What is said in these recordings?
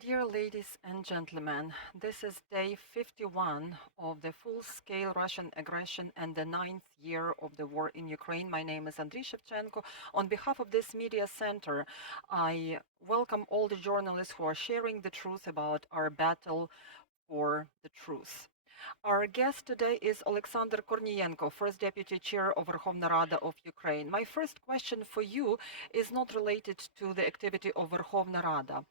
Dear ladies and gentlemen, this is day 51 of the full-scale Russian aggression and the 9th year of the war in Ukraine. My name is Andriy Shevchenko. On behalf of this media center, I welcome all the journalists who are sharing the truth about our battle for the truth. Our guest today is Oleksandr Korniyenko, First Deputy Chair of Verkhovna Rada of Ukraine. My first question for you is not related to the activity of Verkhovna Rada.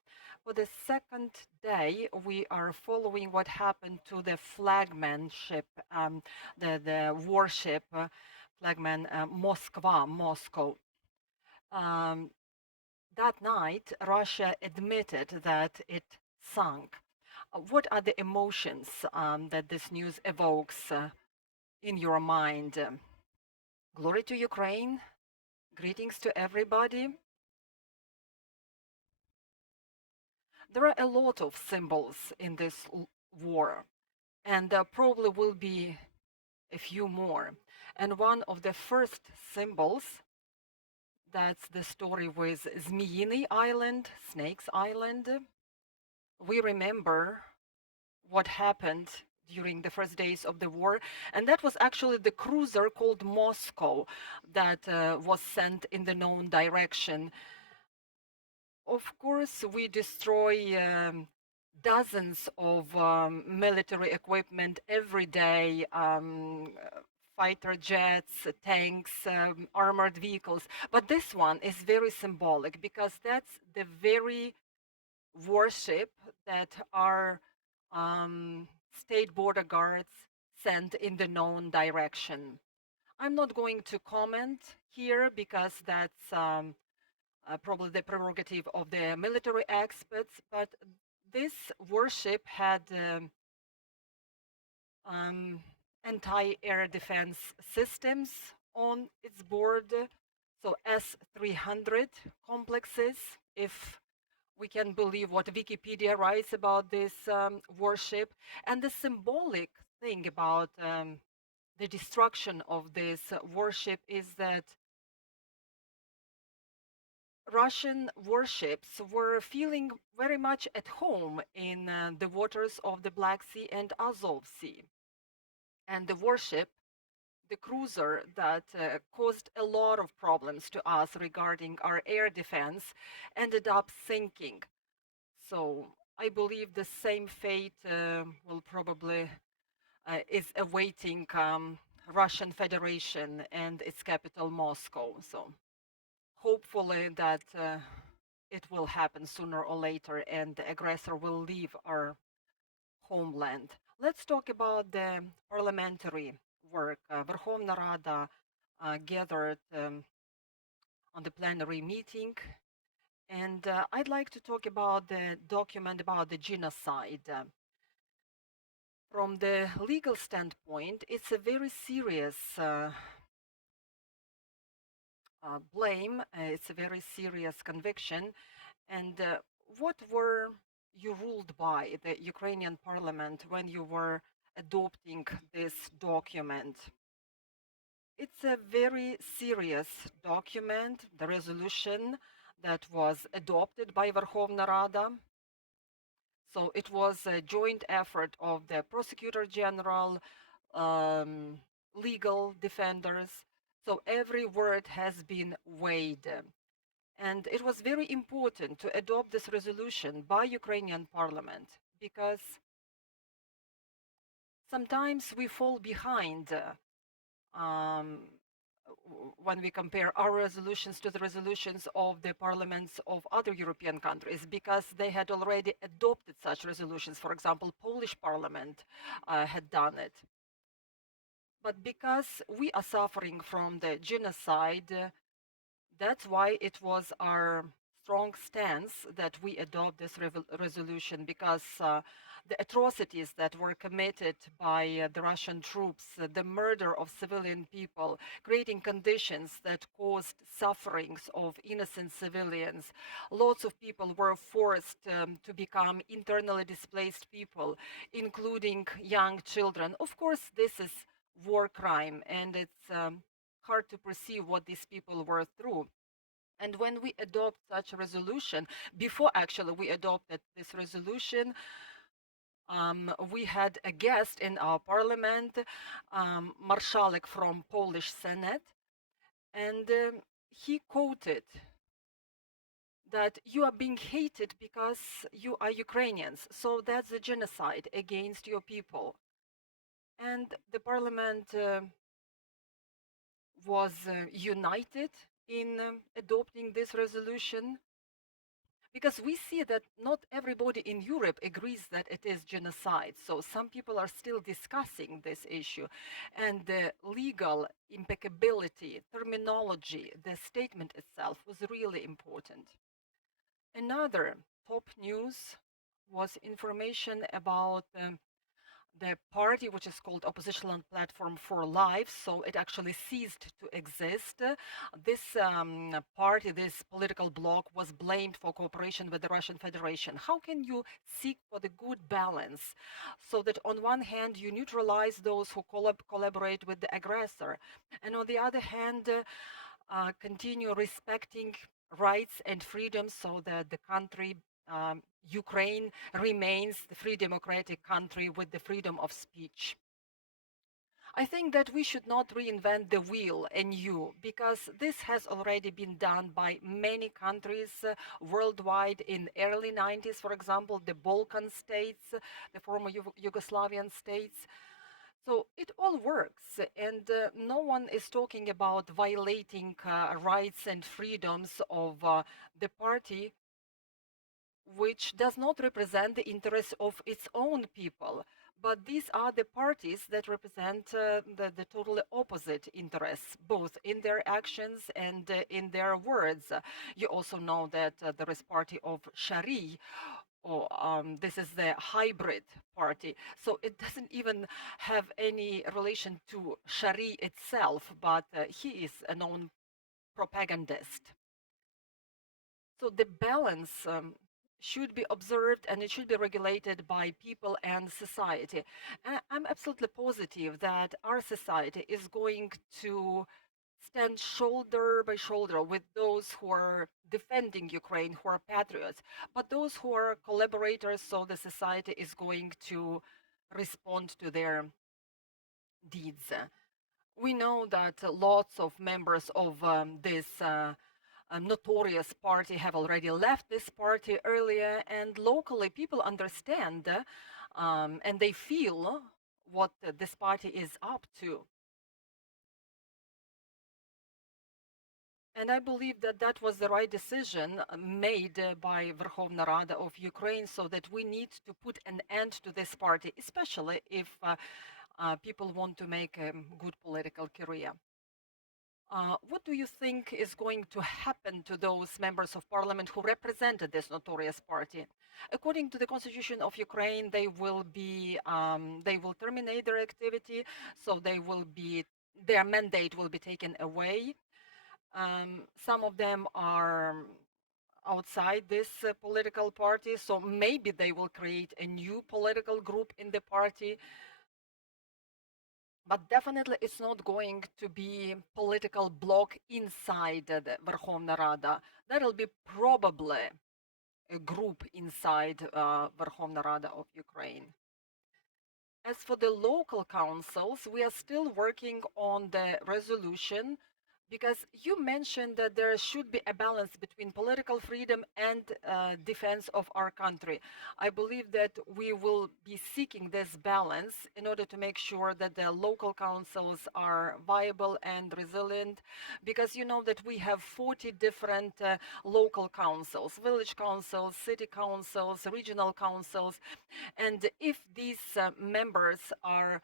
For the second day, we are following what happened to the flagmanship, the warship, flagman Moscow. That night, Russia admitted that it sunk. What are the emotions that this news evokes in your mind? Glory to Ukraine. Greetings to everybody. There are a lot of symbols in this war, and there probably will be a few more. And one of the first symbols, that's the story with Zmiyiny Island, Snake's Island. We remember what happened during the first days of the war, and that was actually the cruiser called Moscow that was sent in the known direction. Of course, we destroy dozens of military equipment every day, fighter jets, tanks, armored vehicles. But this one is very symbolic because that's the very warship that our state border guards sent in the known direction. I'm not going to comment here because that's probably the prerogative of the military experts, but this warship had anti-air defense systems on its board, so S-300 complexes, if we can believe what Wikipedia writes about this warship. And the symbolic thing about the destruction of this warship is that Russian warships were feeling very much at home in the waters of the Black Sea and Azov Sea. And the warship, the cruiser that caused a lot of problems to us regarding our air defense, ended up sinking. So I believe the same fate will probably is awaiting Russian Federation and its capital Moscow. So hopefully that it will happen sooner or later and the aggressor will leave our homeland. Let's talk about the parliamentary work. Verkhovna Rada gathered on the plenary meeting, and I'd like to talk about the document about the genocide. From the legal standpoint, it's a very serious blame, it's a very serious conviction. And what were you ruled by, the Ukrainian parliament, when you were adopting this document? It's a very serious document, the resolution that was adopted by Verkhovna Rada. So it was a joint effort of the prosecutor general, legal defenders. So every word has been weighed. And it was very important to adopt this resolution by Ukrainian parliament because sometimes we fall behind when we compare our resolutions to the resolutions of the parliaments of other European countries, because they had already adopted such resolutions. For example, Polish parliament had done it. But because we are suffering from the genocide, that's why it was our strong stance that we adopt this resolution, because the atrocities that were committed by the Russian troops, the murder of civilian people, creating conditions that caused sufferings of innocent civilians. Lots of people were forced to become internally displaced people, including young children. Of course, this is war crime, and it's hard to perceive what these people were through. And when we adopt such a resolution, before actually we adopted this resolution, we had a guest in our parliament, Marszałek from Polish Senate, and he quoted that you are being hated because you are Ukrainians, so that's a genocide against your people. And the parliament was united in adopting this resolution, because we see that not everybody in Europe agrees that it is genocide. So some people are still discussing this issue, and the legal impeccability, terminology, the statement itself was really important. Another top news was information about the party, which is called Oppositional Platform for Life, so it actually ceased to exist. This party, this political bloc, was blamed for cooperation with the Russian Federation. How can you seek for the good balance so that on one hand you neutralize those who collaborate with the aggressor, and on the other hand continue respecting rights and freedoms so that the country, Ukraine, remains the free democratic country with the freedom of speech? I think that we should not reinvent the wheel anew, because this has already been done by many countries worldwide in early 90s, for example, the Balkan states, the former Yugoslavian states. So it all works, and no one is talking about violating rights and freedoms of the party which does not represent the interests of its own people. But these are the parties that represent the totally opposite interests, both in their actions and in their words. You also know that there is party of Shari, or this is the hybrid party. So it doesn't even have any relation to Shari itself, but he is a known propagandist. So the balance should be observed, and it should be regulated by people and society. And I'm absolutely positive that our society is going to stand shoulder by shoulder with those who are defending Ukraine, who are patriots, but those who are collaborators, so the society is going to respond to their deeds. We know that lots of members of this notorious party have already left this party earlier, and locally people understand and they feel what this party is up to. And I believe that that was the right decision made by Verkhovna Rada of Ukraine, so that we need to put an end to this party, especially if people want to make a good political career. What do you think is going to happen to those members of parliament who represented this notorious party? According to the constitution of Ukraine, they will terminate their activity, so their mandate will be taken away. Some of them are outside this political party, so maybe they will create a new political group in the party. But definitely it's not going to be political bloc inside the Verkhovna Rada. There will be probably a group inside Verkhovna Rada of Ukraine. As for the local councils, we are still working on the resolution, because you mentioned that there should be a balance between political freedom and defense of our country. I believe that we will be seeking this balance in order to make sure that the local councils are viable and resilient, because you know that we have 40 different local councils, village councils, city councils, regional councils, and if these members are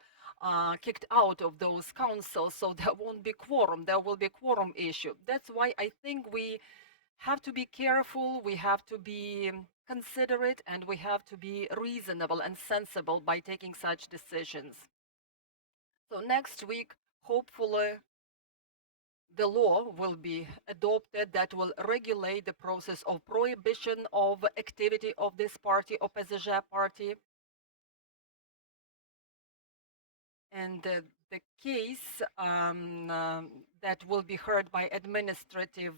kicked out of those councils, so there won't be quorum, there will be a quorum issue. That's why I think we have to be careful, we have to be considerate, and we have to be reasonable and sensible by taking such decisions. So next week, hopefully, the law will be adopted that will regulate the process of prohibition of activity of this party, OPZZ party. And the case that will be heard by administrative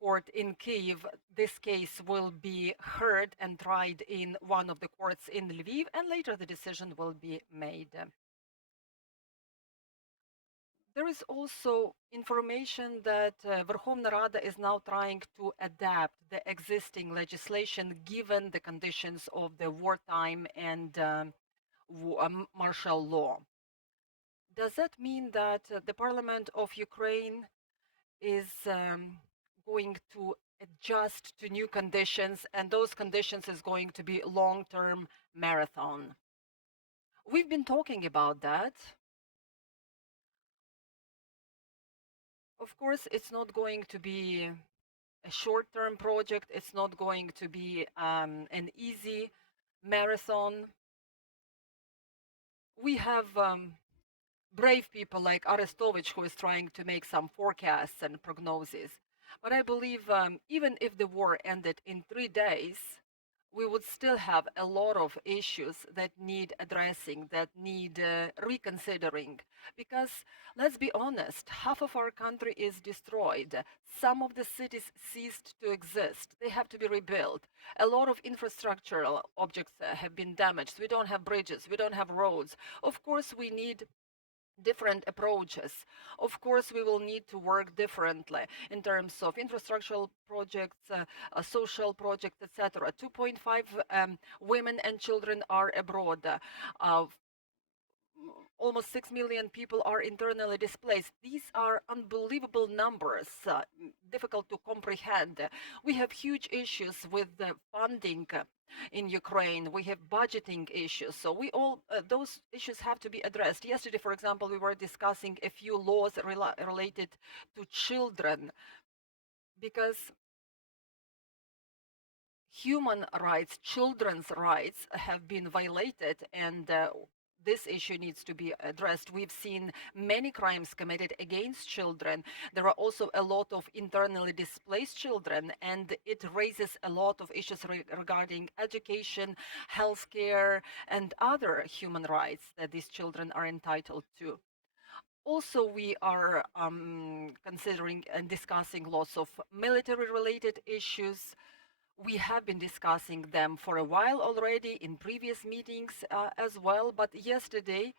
court in Kyiv, this case will be heard and tried in one of the courts in Lviv, and later the decision will be made. There is also information that Verkhovna Rada is now trying to adapt the existing legislation given the conditions of the wartime and martial law. Does that mean that the Parliament of Ukraine is going to adjust to new conditions, and those conditions is going to be long-term marathon? We've been talking about that. Of course, it's not going to be a short-term project. It's not going to be an easy marathon. We have brave people like Arestovich who is trying to make some forecasts and prognoses. But I believe even if the war ended in 3 days, we would still have a lot of issues that need addressing, that need reconsidering. Because let's be honest, half of our country is destroyed. Some of the cities ceased to exist. They have to be rebuilt. A lot of infrastructural objects have been damaged. We don't have bridges. We don't have roads. Of course, we need different approaches. Of course, we will need to work differently in terms of infrastructural projects, social projects, etc. 2.5 women and children are abroad. Almost 6 million people are internally displaced. These are unbelievable numbers, difficult to comprehend. We have huge issues with the funding in Ukraine. We have budgeting issues. So those issues have to be addressed. Yesterday, for example, we were discussing a few laws related to children, because human rights, children's rights have been violated, and this issue needs to be addressed. We've seen many crimes committed against children. There are also a lot of internally displaced children, and it raises a lot of issues regarding education, healthcare, and other human rights that these children are entitled to. Also, we are considering and discussing lots of military-related issues. We have been discussing them for a while already in previous meetings as well, but yesterday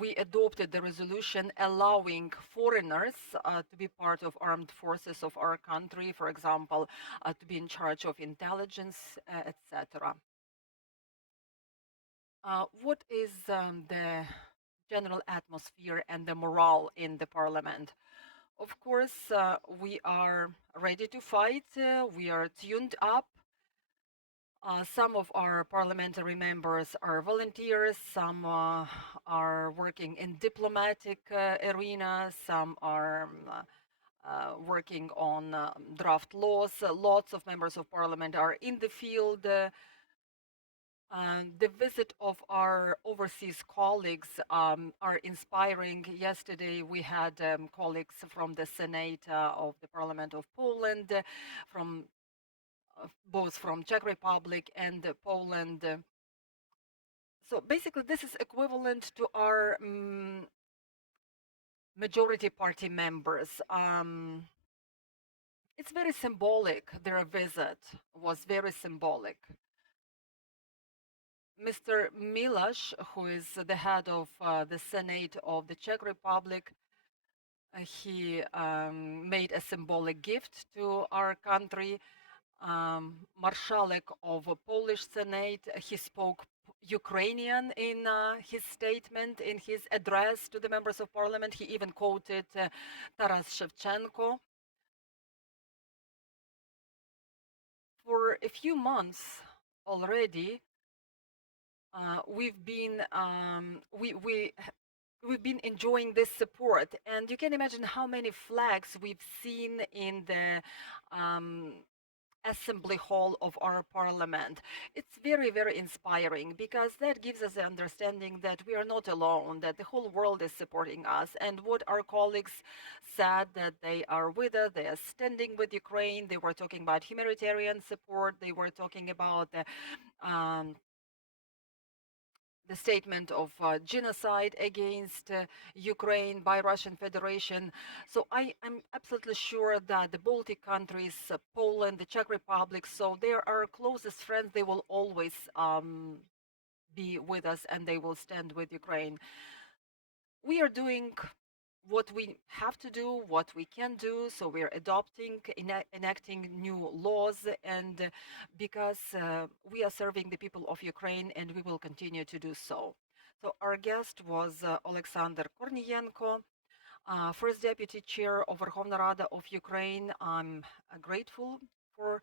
we adopted the resolution allowing foreigners to be part of armed forces of our country, for example, to be in charge of intelligence, etc. What is the general atmosphere and the morale in the parliament? Of course, we are ready to fight. We are tuned up. Some of our parliamentary members are volunteers. Some are working in diplomatic arenas. Some are working on draft laws. Lots of members of parliament are in the field. The visit of our overseas colleagues are inspiring. Yesterday, we had colleagues from the Senate of the Parliament of Poland, from both from Czech Republic and Poland. So basically, this is equivalent to our majority party members. It's very symbolic. Their visit was very symbolic. Mr. Miloš, who is the head of the Senate of the Czech Republic, he made a symbolic gift to our country. Marszałek of a Polish Senate, he spoke Ukrainian in his statement, in his address to the members of parliament. He even quoted Taras Shevchenko. For a few months already, we've been enjoying this support, and you can imagine how many flags we've seen in the assembly hall of our parliament. It's very, very inspiring, because that gives us the understanding that we are not alone, that the whole world is supporting us. And what our colleagues said, that they are with us, they are standing with Ukraine. They were talking about humanitarian support. They were talking about the statement of genocide against Ukraine by Russian Federation. So I am absolutely sure that the Baltic countries, Poland, the Czech Republic, so they are our closest friends. They will always be with us and they will stand with Ukraine. We are doing what we have to do, what we can do. So we're adopting, enacting new laws, and because we are serving the people of Ukraine, and we will continue to do so. So our guest was Oleksandr Korniyenko, first deputy chair of Verkhovna Rada of Ukraine. I'm grateful for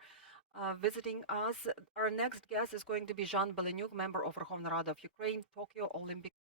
visiting us. Our next guest is going to be Jean Belenyuk, member of Verkhovna Rada of Ukraine, Tokyo Olympic